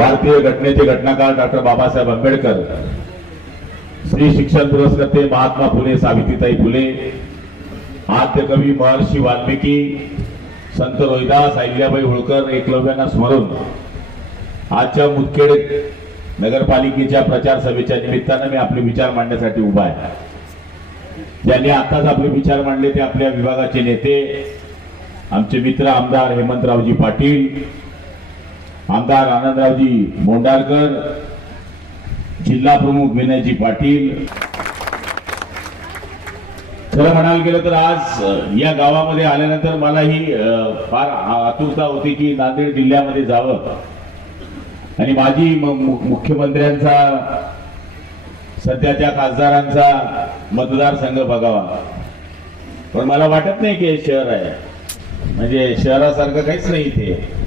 भारतीय घटनेचे घटनाकार डॉक्टर बाबासाहेब आंबेडकर, श्री शिक्षण पुरस्कर्ते महात्मा फुले सावित्रीताई फुले, आद्य कवी महर्षी वाल्मिकी, संत रोहिदास, अहिल्याबाई होळकर, एकलव्यांना स्मरून आजच्या मुदखेड नगरपालिकेच्या प्रचार सभेच्या निमित्तानं मी आपले विचार मांडण्यासाठी उभा आहे. ज्यांनी आताच आपले विचार मांडले ते आपल्या विभागाचे नेते, आमचे मित्र आमदार हेमंतरावजी पाटील, आमदार आनंदरावजी मोंडारकर, जिल्हा प्रमुख विनयजी पाटील. खरं म्हणायला गेलं तर आज या गावामध्ये आल्यानंतर मलाही फार आतुरता होती की नांदेड जिल्ह्यामध्ये जावं आणि माझी मुख्यमंत्र्यांचा, सध्याच्या खासदारांचा मतदारसंघ बघावा. पण मला वाटत नाही की हे शहर आहे, म्हणजे शहरासारखं काहीच नाही इथे.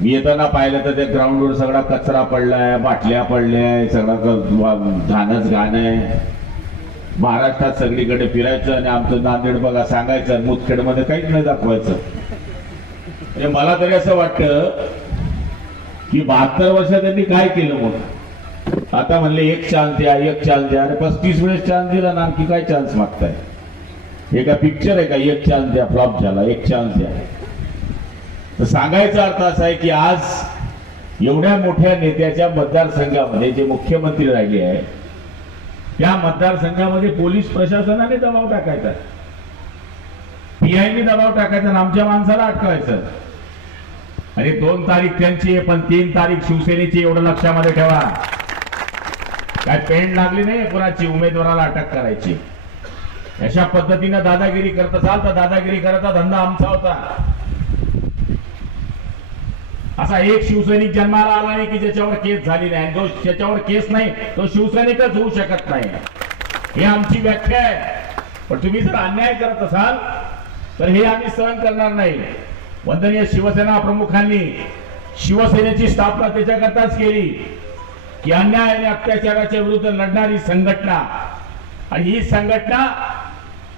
मी येताना पाहिलं तर त्या ग्राउंडवर सगळा कचरा पडलाय, बाटल्या पडल्या, सगळं घाणच घाण आहे. महाराष्ट्रात सगळीकडे फिरायचं आणि आमचं नांदेड बघा सांगायचं, मुदखेडमध्ये काहीच नाही दाखवायचं. म्हणजे मला तरी असं वाटतं की 72 वर्षात त्यांनी काय केलं. मग आता म्हणले एक चान्स द्या, एक चान्स द्या. अरे 35 वेळेस चान्स दिला ना, आणखी काय चान्स मागताय? हे का पिक्चर आहे का? एक चान्स द्या, फ्लॉप झाला, एक चान्स द्या. तर सांगायचा अर्थ असा आहे की आज एवढ्या मोठ्या नेत्याच्या मतदारसंघामध्ये जे मुख्यमंत्री राहिले आहे, त्या मतदारसंघामध्ये पोलीस प्रशासनाने दबाव टाकायचा, पीआयने दबाव टाकायचा आणि आमच्या माणसाला अटकावायचं. आणि 2 तारीख त्यांची आहे, पण 3 तारीख शिवसेनेची, एवढं लक्षामध्ये ठेवा. काय पेंड लागली नाही कुणाची उमेदवाराला अटक करायची. अशा पद्धतीने दादागिरी करत असाल तर दादागिरी करायचा धंदा आमचा होता. असा एक शिवसैनिक जन्माला आला नाही की ज्याच्यावर केस झाली नाही. जो ज्याच्यावर केस नाही तो शिवसैनिकच होऊ शकत नाही, ही आमची व्याख्या आहे. पण तुम्ही जर अन्याय करत असाल तर हे आम्ही सहन करणार नाही. वंदनीय शिवसेना प्रमुखांनी शिवसेनेची स्थापना त्याच्याकरताच केली की अन्याय आणि अत्याचाराच्या विरुद्ध लढणारी संघटना, आणि ही संघटना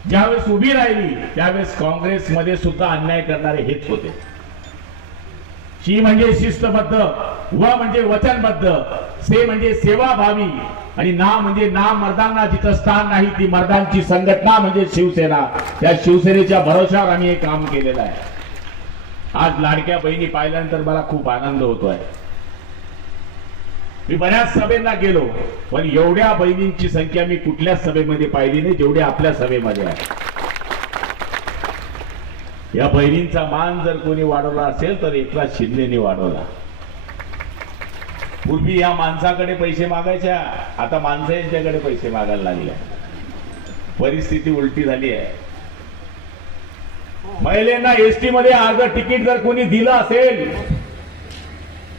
ज्यावेळेस उभी राहिली त्यावेळेस काँग्रेसमध्ये सुद्धा अन्याय करणारे हेच होते. शी म्हणजे शिस्तबद्ध, व म्हणजे वचनबद्ध, से म्हणजे सेवाभावी, आणि ना म्हणजे ना मर्दांना जिथं स्थान नाही ती मर्दांची संघटना म्हणजे शिवसेना. त्या शिवसेनेच्या भरोशावर आम्ही हे काम केलेलं आहे. आज लाडक्या बहिणी पाहिल्यानंतर मला खूप आनंद होतोय. मी बऱ्याच सभेला गेलो, पण एवढ्या बहिणींची संख्या मी कुठल्याच सभेमध्ये पाहिली नाही जेवढी आपल्या सभेमध्ये आहे. या बहिणींचा मान जर कोणी वाढवला असेल तर एकनाथ शिंदेने वाढवला. पूर्वी या माणसाकडे पैसे मागायच्या, आता माणसं यांच्याकडे पैसे मागायला लागले. परिस्थिती उलटी झाली आहे. महिलांना एसटी मध्ये अर्ध तिकीट जर कोणी दिलं असेल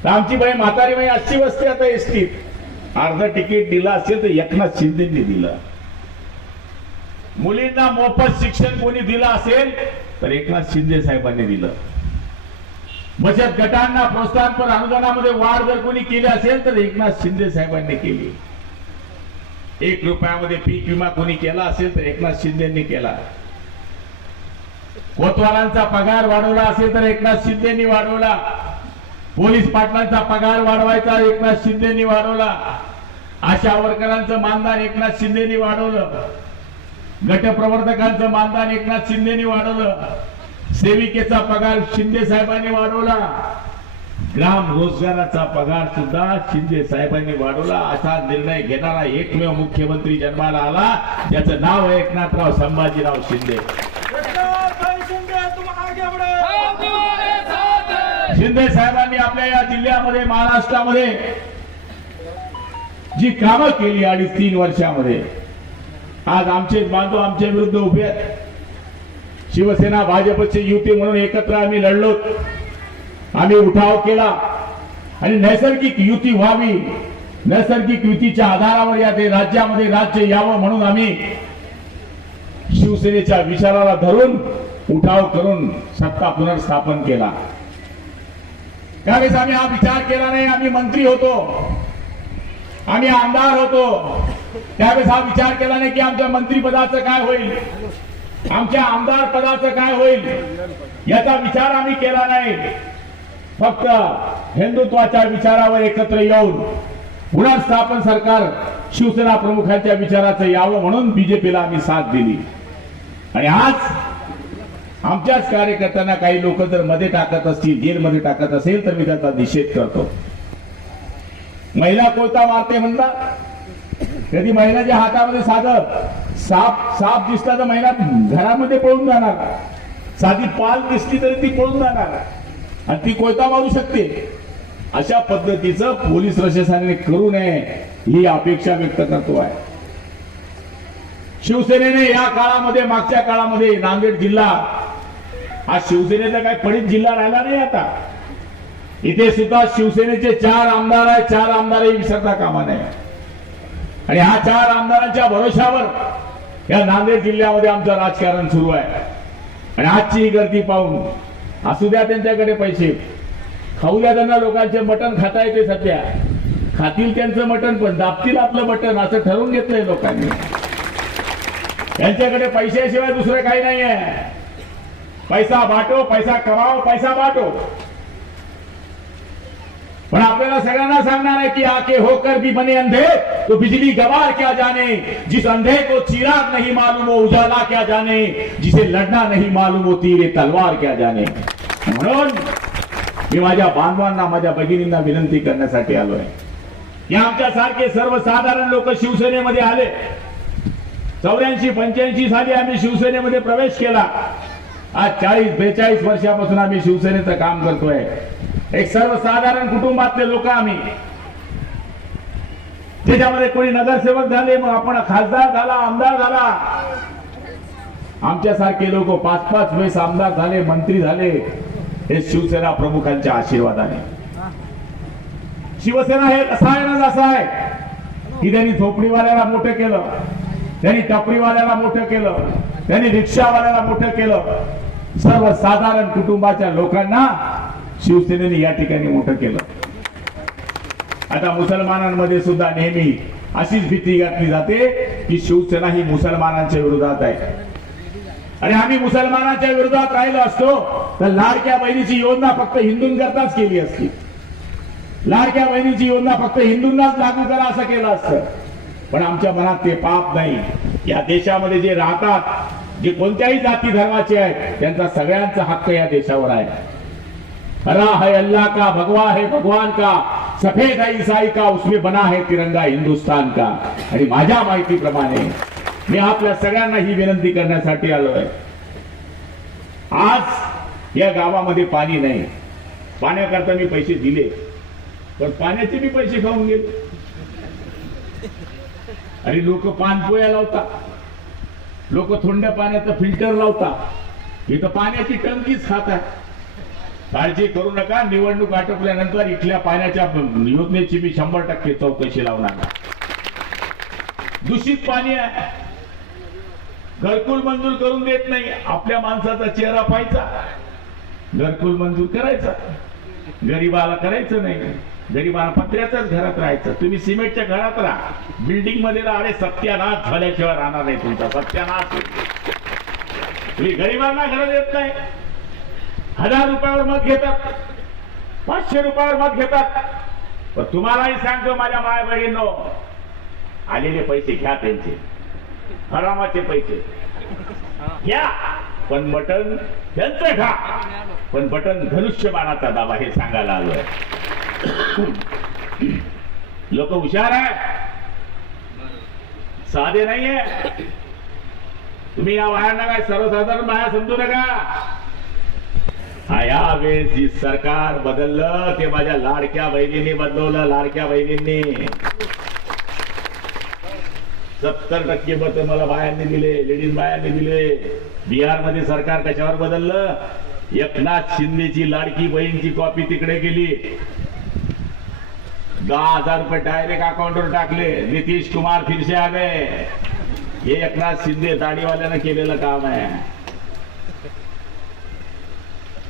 तर आमची बाई म्हातारी बाई अशी बसते आता एसटीत. अर्ध तिकीट दिलं असेल तर एकनाथ शिंदेंनी दिलं. मुलींना मोफत शिक्षण कोणी दिलं असेल तर एकनाथ शिंदे साहेबांनी दिलं. बचत गटांना प्रोत्साहनपर अनुदानामध्ये वाढ जर कोणी केली असेल तर एकनाथ शिंदे साहेबांनी केली. 1 रुपयामध्ये पीक विमा कोणी केला असेल तर एकनाथ शिंदेंनी केला. कोतवालांचा पगार वाढवला असेल तर एकनाथ शिंदेंनी वाढवला. पोलीस पाटलांचा पगार वाढवायचा एकनाथ शिंदेंनी वाढवला. आशा वर्करांचं मानधन एकनाथ शिंदेंनी वाढवलं. गटप्रवर्तकांचं मानधन एकनाथ शिंदेंनी वाढवलं. सेविकेचा पगार शिंदे साहेबांनी वाढवला. ग्राम रोजगाराचा पगार सुद्धा शिंदे साहेबांनी वाढवला. असा निर्णय घेणारा एकमेव मुख्यमंत्री जन्माला आला ज्याचं नाव आहे एकनाथराव संभाजीराव शिंदे. शिंदे साहेबांनी आपल्या या जिल्ह्यामध्ये, महाराष्ट्रामध्ये जी कामं केली 2.5-3 वर्षामध्ये, आज आमचे बांधव आमच्या विरुद्ध उभे आहेत. शिवसेना भाजपची युती म्हणून एकत्र आम्ही लढलो, आम्ही उठाव केला आणि नैसर्गिक युती व्हावी, नैसर्गिक युतीच्या आधारावर या राज्यामध्ये राज्य यावं म्हणून आम्ही शिवसेनेच्या विचाराला धरून उठाव करून सत्ता पुनर्स्थापन केला. त्यावेळेस आम्ही हा विचार केला नाही. आम्ही मंत्री होतो, आम्ही आमदार होतो, त्यावेळेस हा विचार केला नाही की आमच्या मंत्रिपदाचं काय होईल, आमच्या आमदार पदाचं काय होईल, याचा विचार आम्ही केला नाही. फक्त हिंदुत्वाच्या विचारावर एकत्र येऊन पुन्हा स्थापन सरकार शिवसेना प्रमुखांच्या विचाराचं यावं म्हणून बीजेपीला आम्ही साथ दिली. आणि आज आमच्याच कार्यकर्त्यांना काही लोक जर मध्ये टाकत असतील, जेलमध्ये टाकत असेल, तर मी त्याचा निषेध करतो. महिला कोयता मारते म्हणतात. कधी महिलाच्या हातामध्ये साधं साप दिसला तर महिला घरामध्ये पळून जाणार. साधी पाल दिसली तरी ती पळून जाणार आणि ती कोयता मारू शकते. अशा पद्धतीचं पोलीस प्रशासनाने करू नये ही अपेक्षा व्यक्त करतो आहे. शिवसेनेने या काळामध्ये, मागच्या काळामध्ये नांदेड जिल्हा हा शिवसेनेचा काही पडित जिल्हा राहिला नाही. आता इथे सुद्धा शिवसेनेचे 4 आमदार आहेत. 4 आमदारही विसरता कामा नये. आणि हा 4 आमदारांच्या भरोशावर या नांदेड जिल्ह्यामध्ये आमचं राजकारण सुरू आहे. आणि आजची गर्दी पाहून असू द्या त्यांच्याकडे पैसे, खाऊ द्या त्यांना. लोकांचे मटण खाता येते सध्या, खातील त्यांचं मटण पण दाबतील आपलं मटण, असं ठरवून घेतलंय लोकांनी. त्यांच्याकडे पैशाशिवाय दुसरं काही नाही आहे. पैसा बाटो, पैसा कमाओ, पैसा बाटो. पण आपल्याला सगळ्यांना सांगणार आहे की आके होकर भी बने अंधे तो बिजली गवार क्या जाने, जिस अंधे को चिराग नहीं मालूम वो उजाला क्या जाने, जिसे लढना नहीं मालूम वो तीर तलवार क्या जाने. म्हणून मी माझ्या बांधवांना, माझ्या भगिनींना विनंती करण्यासाठी आलोय की आमच्यासारखे सर्वसाधारण लोक शिवसेनेमध्ये आले. 84-85 साली आम्ही शिवसेनेमध्ये प्रवेश केला. आज 40-42 वर्षापासून आम्ही शिवसेनेचं काम करतोय. एक सर्वसाधारण कुटुंबातले लोक आम्ही. त्याच्यामध्ये कोणी नगरसेवक झाले, मग आपण खासदार झाला, आमदार झाला. आमच्यासारखे लोक 5-5 वेळेस आमदार झाले, मंत्री झाले. हे शिवसेना प्रमुखांच्या आशीर्वादाने. शिवसेना हे रसायनच असं आहे की त्यांनी झोपडीवाल्याला मोठं केलं, त्यांनी टपरीवाल्याला मोठं केलं, त्यांनी रिक्षावाल्याला मोठं केलं. सर्वसाधारण कुटुंबाच्या लोकांना शिवसेनेने या ठिकाणी मोठं केलं. आता मुसलमानांमध्ये सुद्धा नेहमी अशीच भीती घातली जाते की शिवसेना ही मुसलमानांच्या विरोधात आहे. आणि आम्ही मुसलमानांच्या विरोधात राहिलो असतो तर लाडक्या बहिणीची योजना फक्त हिंदूंकरताच केली असती. लाडक्या बहिणीची योजना फक्त हिंदूंनाच लागू करा असं केलं असतं. पण आमच्या मनात ते पाप नाही. या देशामध्ये जे राहतात, जे कोणत्याही जाती धर्माचे आहेत, त्यांचा सगळ्यांचा हक्क या देशावर आहे. हरा है अल्लाह का, भगवा है भगवान का, सफेद है ईसाई का, उसमें बना है तिरंगा हिंदुस्तान का. आणि माझ्या माहितीप्रमाणे मी आपल्या सगळ्यांना ही विनंती करण्यासाठी आलोय. आज या गावामध्ये पाणी नाही. पाण्याकरता मी पैसे दिले, पण पाण्याचे मी पैसे खाऊन गेले. आणि लोक पानपोया लावतात, लोक थंड पाण्याचं फिल्टर लावतात, इथं पाण्याची टंकीच खातात. काळजी करू नका. निवडणूक आटोपल्यानंतर इथल्या पाण्याच्या योजनेची मी 100% चौकशी लावणार. दूषित पाणी आहे. घरकुल मंजूर करून देत नाही. आपल्या माणसाचा चेहरा पाहायचा, घरकुल मंजूर करायचा. गरीबाला करायचं नाही. गरीबाला पत्र्याच्याच घरात राहायचं. तुम्ही सिमेंटच्या घरात राहा, बिल्डिंग मध्ये राहा. अरे सत्यानाश झाल्याशिवाय राहणार नाही तुमचा. सत्यानाश. तुम्ही गरीबांना घर देत नाही. 1000 रुपयावर मत घेतात, 500 रुपयावर मत घेतात. पण तुम्हालाही सांगतो माझ्या माय बहिणींनो, आलेले पैसे घ्या, त्यांचे हरामाचे पैसे घ्या, पण बटन त्यांचं खा. पण बटन धनुष्यबाणाचा दावा हे सांगायला आलोय. लोक हुशार आहे, साधे नाहीये. तुम्ही या बायांना काय सर्वसाधारण बाया समजू नका. या वेळेस सरकार बदललं ते माझ्या लाडक्या बहिणींनी बदलवलं. लाडक्या बहिणींनी 70% मत मला बायांनी दिले, लेडीज बायांनी दिले. बिहार मध्ये सरकार कशावर बदललं? एकनाथ शिंदेची लाडकी बहीणची कॉपी तिकडे गेली. 10,000 रुपये डायरेक्ट अकाउंटवर टाकले. नितीश कुमार फिर से आ गए. हे एकनाथ शिंदे दाढीवाल्यानं केलेलं काम आहे.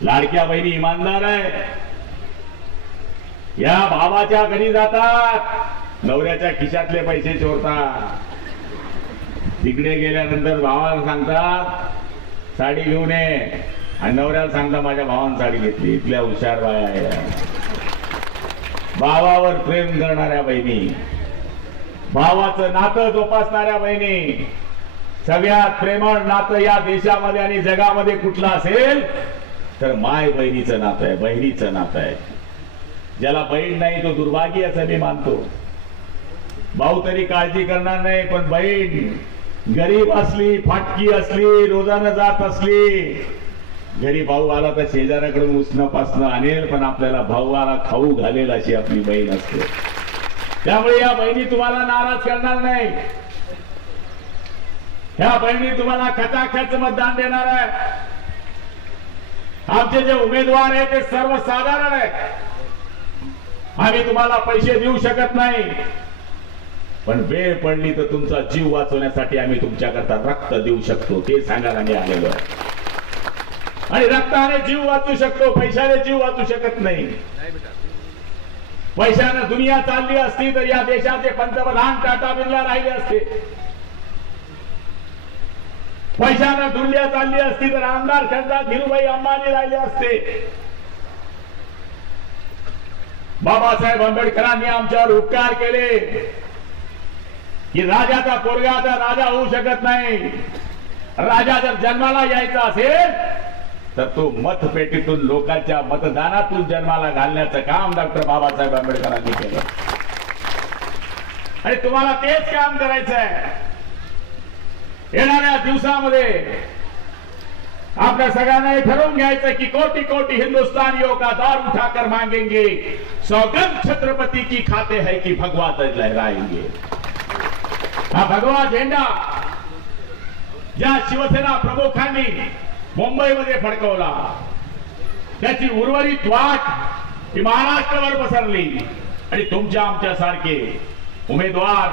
लाडक्या बहिणी इमानदार आहे. या भावाच्या घरी जातात, नवऱ्याच्या खिशातले पैसे चोरतात. तिकडे गेल्यानंतर भावाला सांगतात साडी घेऊन ये, आणि नवऱ्याला सांगता माझ्या भावानं साडी घेतली. इथल्या हुशार बाया आहे. भावावर प्रेम करणाऱ्या बहिणी, भावाचं नातं जोपासणाऱ्या बहिणी. सगळ्यात प्रेमळ नातं या देशामध्ये आणि जगामध्ये कुठलं असेल तर माय बहिणीचं नातं आहे, बहिणीचं नातं आहे. ज्याला बहीण नाही तो दुर्भाग्य असं मी मानतो. भाऊ तरी काळजी करणार नाही, पण बहीण गरीब असली, फाटकी असली, रोजानं जात असली, घरी भाऊ आला तर शेजाऱ्याकडून उसणं पासणं आणेल, पण आपल्याला भाऊला खाऊ घालेल अशी आपली बहीण असते. त्यामुळे या बहिणी तुम्हाला नाराज करणार नाही. ह्या बहिणी तुम्हाला खचाखच मतदान देणार आहे. आमचे जे उमेदवार आहेत ते सर्वसाधारण आहेत. आम्ही तुम्हाला पैसे देऊ शकत नाही, पण वेळ पडली तर तुमचा जीव वाचवण्यासाठी आम्ही तुमच्याकरता रक्त देऊ शकतो, ते सांगायला मी आलेलो आहे. आणि रक्ताने जीव वाचू शकतो, पैशाने जीव वाचू शकत नाही. पैशाने दुनिया चालली असती तर या देशाचे पंतप्रधान टाटा बिर्ला राहिले असते. पैशाने दुनिया चालली असती तर आमदार खासदार धीरूभाई अंबानी राहिले असते. बाबासाहेब आंबेडकरांनी आमच्यावर उपकार केले की राजाचा पोरगा आता राजा होऊ शकत नाही. राजा जर जन्माला यायचा असेल तर तो मतपेटीतून लोकांच्या मतदानातून जन्माला घालण्याचं काम डॉक्टर बाबासाहेब आंबेडकरांनी केलं. आणि तुम्हाला तेच काम करायचं आहे. येणाऱ्या दिवसामध्ये आपल्या सगळ्यांना हे ठरवून घ्यायचं की कोटी कोटी हिंदुस्तानियों का दौर उठाकर मांगेंगे, सौगंध छत्रपति की खाते है कि भगवा ध्वज लहराएंगे. हा भगवा झेंडा ज्या शिवसेना प्रमुखांनी मुंबईमध्ये फडकवला त्याची उर्वरित वाट ही महाराष्ट्रावर पसरली आणि तुमच्या आमच्या सारखे उमेदवार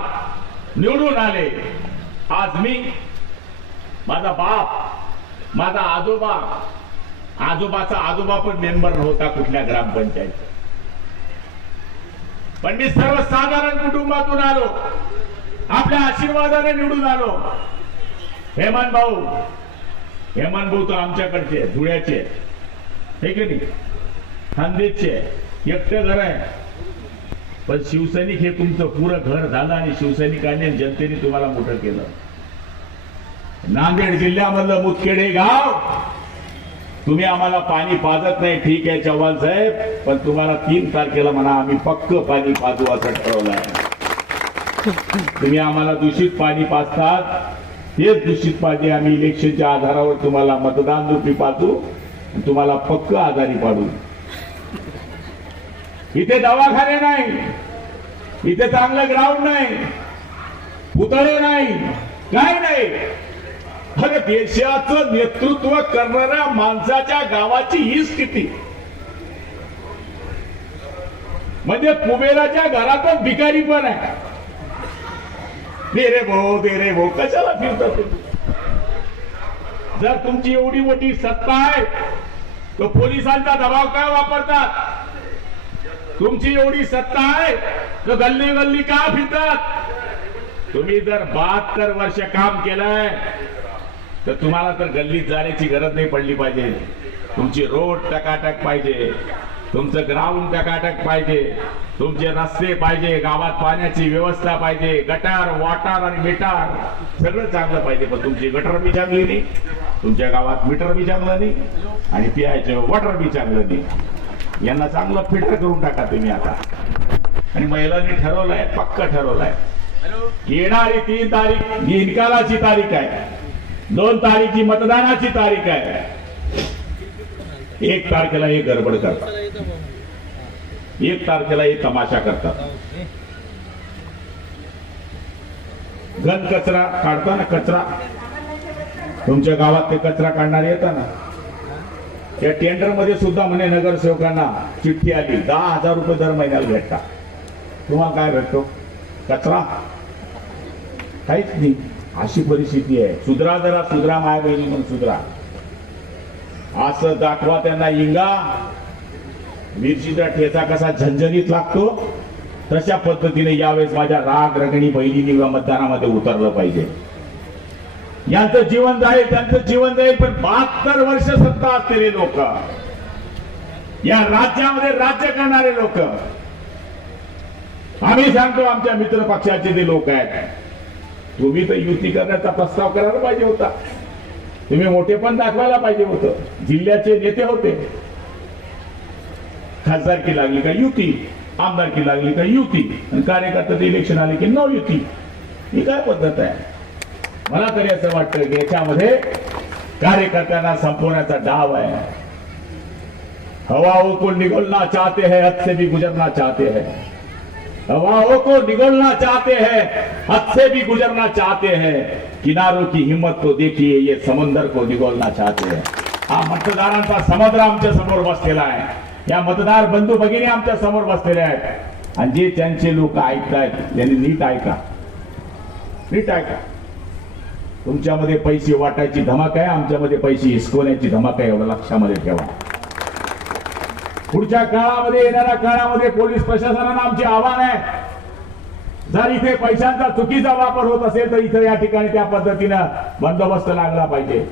निवडून आले. आज मी, माझा बाप, माझा आजोबा, आजोबाचा आजोबा पण मेंबर नव्हता कुठल्या ग्रामपंचायत, पण मी सर्वसाधारण कुटुंबातून आलो, आपल्या आशीर्वादाने निवडून आलो. हेमंत भाऊ तर आमच्याकडचे धुळ्याचे हे की नाही, खानदेशचे, एकटं घर आहे. पण शिवसैनिक हे तुमचं पुरं घर झालं आणि शिवसैनिकांनी जनतेने तुम्हाला मोठं केलं. नांदेड जिल्ह्यामधलं मुदखेड हे गाव, तुम्ही आम्हाला पाणी पाजत नाही, ठीक आहे चव्हाण साहेब, पण तुम्हाला 3 तारखेला म्हणा आम्ही पक्क पाणी पाजू असं ठरवलं आहे. तुम्ही आम्हाला दूषित पाणी पाजतात, तेच दूषित पाणी आम्ही इलेक्शनच्या आधारावर तुम्हाला मतदान रूपी पाजू, तुम्हाला पक्क आजारी पाडू. इथे दवाखाने नाही, इथे चांगलं ग्राउंड नाही, पुतळे नाही, काय नाही. अरे देशाचं नेतृत्व करणाऱ्या माणसाच्या गावाची ही स्थिती, म्हणजे कुबेराच्या घरातच भिकारी पण आहे. दे रे भाऊ कशाला फिरतात तुम्ही? जर तुमची एवढी मोठी सत्ता आहे तर पोलिसांचा दबाव काय वापरतात? तुमची एवढी सत्ता आहे तर गल्ली गल्ली का फिरतात? तुम्ही जर 72 वर्ष काम केलंय तर तुम्हाला तर गल्लीत जाण्याची गरज नाही पडली पाहिजे. तुमची रोड टकाटक पाहिजे, तुमचं ग्राउंड टकाटक पाहिजे, तुमचे रस्ते पाहिजे, गावात पाण्याची व्यवस्था पाहिजे, गटार वाटार आणि मीटर सगळं चांगलं पाहिजे. पण तुमची गटर बी चांगली नाही, तुमच्या गावात मीटर बी चांगलं नाही आणि पियायचं वॉटर बी चांगलं नाही. यांना चांगलं फिल्टर करून टाका तुम्ही आता. आणि महिलांनी ठरवलंय, पक्क ठरवलंय, येणारी 3 तारीख ही निकालाची तारीख आहे, 2 तारीखची मतदानाची तारीख आहे. 1 तारखेला हे गडबड करतात, 1 तारखेला हे तमाशा करतात. घन कचरा काढता ना, कचरा तुमच्या गावात ते कचरा काढणारे येतात ना, या टेंडर मध्ये सुद्धा म्हणे नगरसेवकांना चिठ्ठी आली, 10,000 रुपये दर महिन्याला भेटतात. तुम्हाला काय भेटतो? कचरा, काहीच नाही. अशी परिस्थिती आहे. सुधरा जरा, सुधरा माय बहिणी म्हणून सुधरा. असं दाखवा त्यांना इंगा. मिरचीचा ठेचा कसा झणझणीत लागतो तशा पद्धतीने यावेळेस माझ्या राग रगणी बहिणींनी मतदानामध्ये उतरलं पाहिजे. यांचं जीवन जाईल, त्यांचं जीवन जाईल, पण 72 वर्ष सत्ता असलेले लोक, या राज्यामध्ये राज्य करणारे लोक, आम्ही सांगतो आमच्या मित्र पक्षाचे जे लोक आहेत, तुम्ही तर युती करण्याचा प्रस्ताव करायला पाहिजे होता, तुम्ही मोठेपण दाखवायला पाहिजे होतं, जिल्ह्याचे नेते होते, खासदारकी लागली का युती, आमदारकी लागली का युती, आणि कार्यकर्त्याचं इलेक्शन आले की नो युती. ही काय पद्धत आहे? मला तरी असं वाटतं की याच्यामध्ये कार्यकर्त्यांना संपवण्याचा डाव आहे. हवाओं को निगलना चाहते हैं, हद से भी गुजरना चाहते हैं. हवाओं को निगलना चाहते हैं, हद से भी गुजरना चाहते हैं. किनारों की हिम्मत तो देखिए, ये समंदर को निगलना चाहते हैं. हा मतदारांचा समुद्र आमच्या समोर बसलेला आहे. या मतदार बंधू भगिनी आमच्या समोर बसलेले आहेत, आणि जे त्यांचे लोक ऐकतायत त्यांनी नीट ऐका, नीट ऐका. तुमच्यामध्ये पैसे वाटायची धमाक आहे, आमच्यामध्ये पैसे हिसकवण्याची धमाक आहे, एवढं लक्षामध्ये ठेवा. पुढच्या काळामध्ये, येणाऱ्या काळामध्ये पोलीस प्रशासनाला आमचे आव्हान आहे, जर इथे पैशांचा चुकीचा वापर होत असेल तर इथे या ठिकाणी त्या पद्धतीनं बंदोबस्त लागला पाहिजे.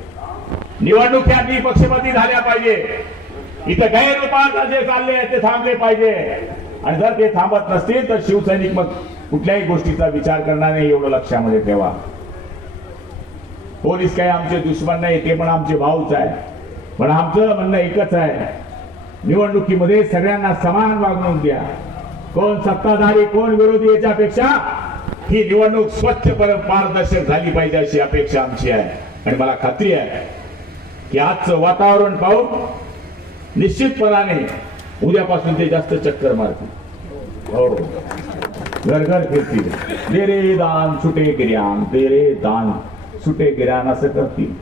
निवडणूक ह्या निपक्षपाती झाल्या पाहिजे. इथं गैररूपात जे चालले आहेत ते थांबले पाहिजे, आणि जर ते थांबत नसतील तर शिवसैनिक मग कुठल्याही गोष्टीचा विचार करणार नाही, एवढं लक्षामध्ये ठेवा. पोलीस काही आमचे दुश्मन नाही, ते पण आमचे भाऊच आहे, पण आमचं म्हणणं एकच आहे, निवडणुकीमध्ये सगळ्यांना समान वागणूक द्या. कोण सत्ताधारी कोण विरोधी याच्यापेक्षा ही निवडणूक स्वच्छ पारदर्शक झाली पाहिजे अशी अपेक्षा आमची आहे. आणि मला खात्री आहे की आजचं वातावरण पाहून निश्चितपणाने उद्यापासून ते जास्त चक्कर मारतील, हो, घर घर फिरतील. दे रे दान सुटे गिर्यान, दे रे दान सुटे गिर्यान असं करतील.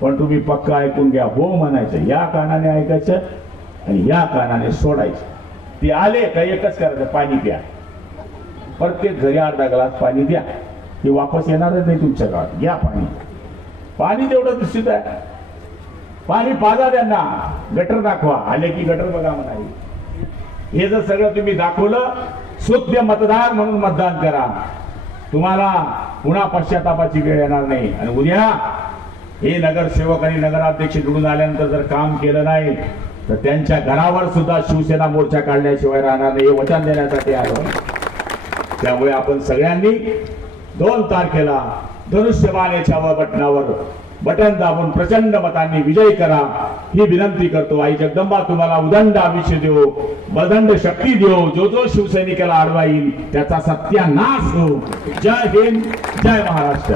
पण तुम्ही पक्का ऐकून घ्या, हो म्हणायचं, या कानाने ऐकायचं आणि या कानाने सोडायचं. ते आले का एकच करायचं, पाणी प्या, प्रत्येक घरी अर्धा ग्लास पाणी द्या, ते वापस येणारच नाही तुमच्या गावात. घ्या पाणी, पाणी तेवढं निश्चित आहे. पाणी पाजा त्यांना, गटर दाखवा, आले की गटर बघा म्हणाली. हे जर सगळं तुम्ही दाखवलं, शुद्ध मतदार म्हणून मतदान करा, तुम्हाला पुन्हा पश्चातापाची वेळ येणार नाही. आणि उद्या हे नगरसेवक आणि नगराध्यक्ष निवडून आल्यानंतर जर काम केलं नाही तर त्यांच्या घरावर सुद्धा शिवसेना मोर्चा काढल्याशिवाय राहणार नाही, हे वचन देण्यासाठी आलो. त्यामुळे आपण सगळ्यांनी 2 तारखेला धनुष्यबाणेच्या बटनावर बटन दाबून प्रचंड मतांनी विजय करा ही विनंती करतो. आई जगदंबा तुम्हाला उदंड आयुष्य देव, बदंड शक्ती देव. जो जो शिवसैनिकाला अडवा येईल त्याचा सत्यानाश हो. जय हिंद, जय महाराष्ट्र.